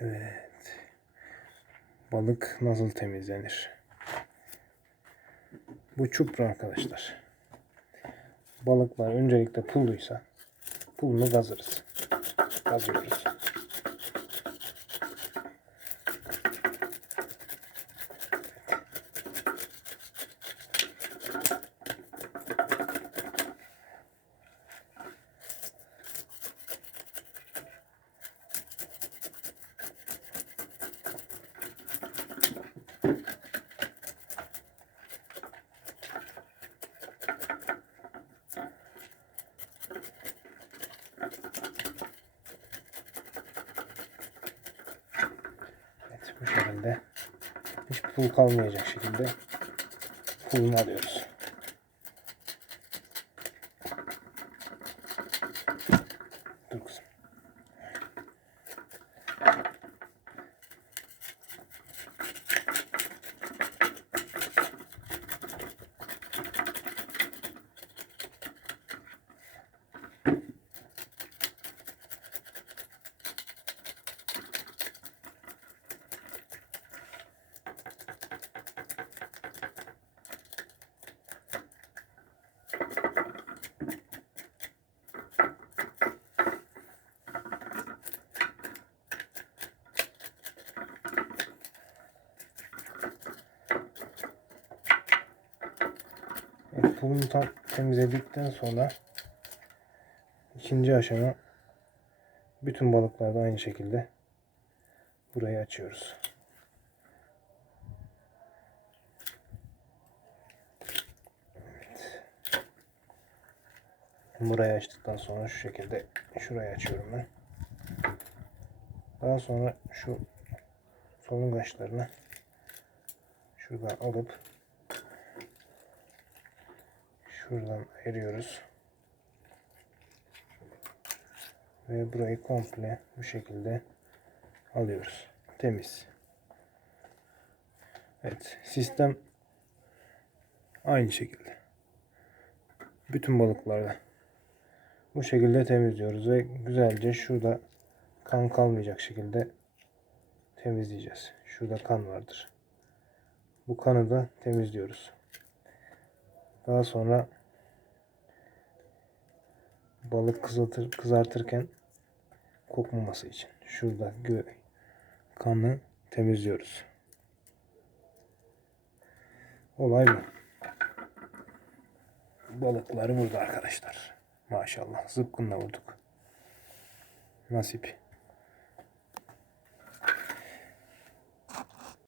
Evet. Balık nasıl temizlenir? Bu çupra arkadaşlar. Balıklar öncelikle pulluysa pulunu gazırız. Gazıyoruz. Bu şekilde hiç pul kalmayacak şekilde pulunu alıyoruz. Dur kızım. Pulunu tam temizledikten sonra ikinci aşama bütün balıklarda aynı şekilde burayı açıyoruz. Evet. Burayı açtıktan sonra şu şekilde şurayı açıyorum ben. Daha sonra şu solungaçlarını şuradan alıp şuradan ayırıyoruz. Ve burayı komple bu şekilde alıyoruz. Temiz. Evet, sistem aynı şekilde. Bütün balıklarda bu şekilde temizliyoruz ve güzelce şurada kan kalmayacak şekilde temizleyeceğiz. Şurada kan vardır. Bu kanı da temizliyoruz. Daha sonra balık kızartırken kokmaması için şurada kanı temizliyoruz. Olay bu. Balıkları burada arkadaşlar. Maşallah. Zıpkınla vurduk. Nasip.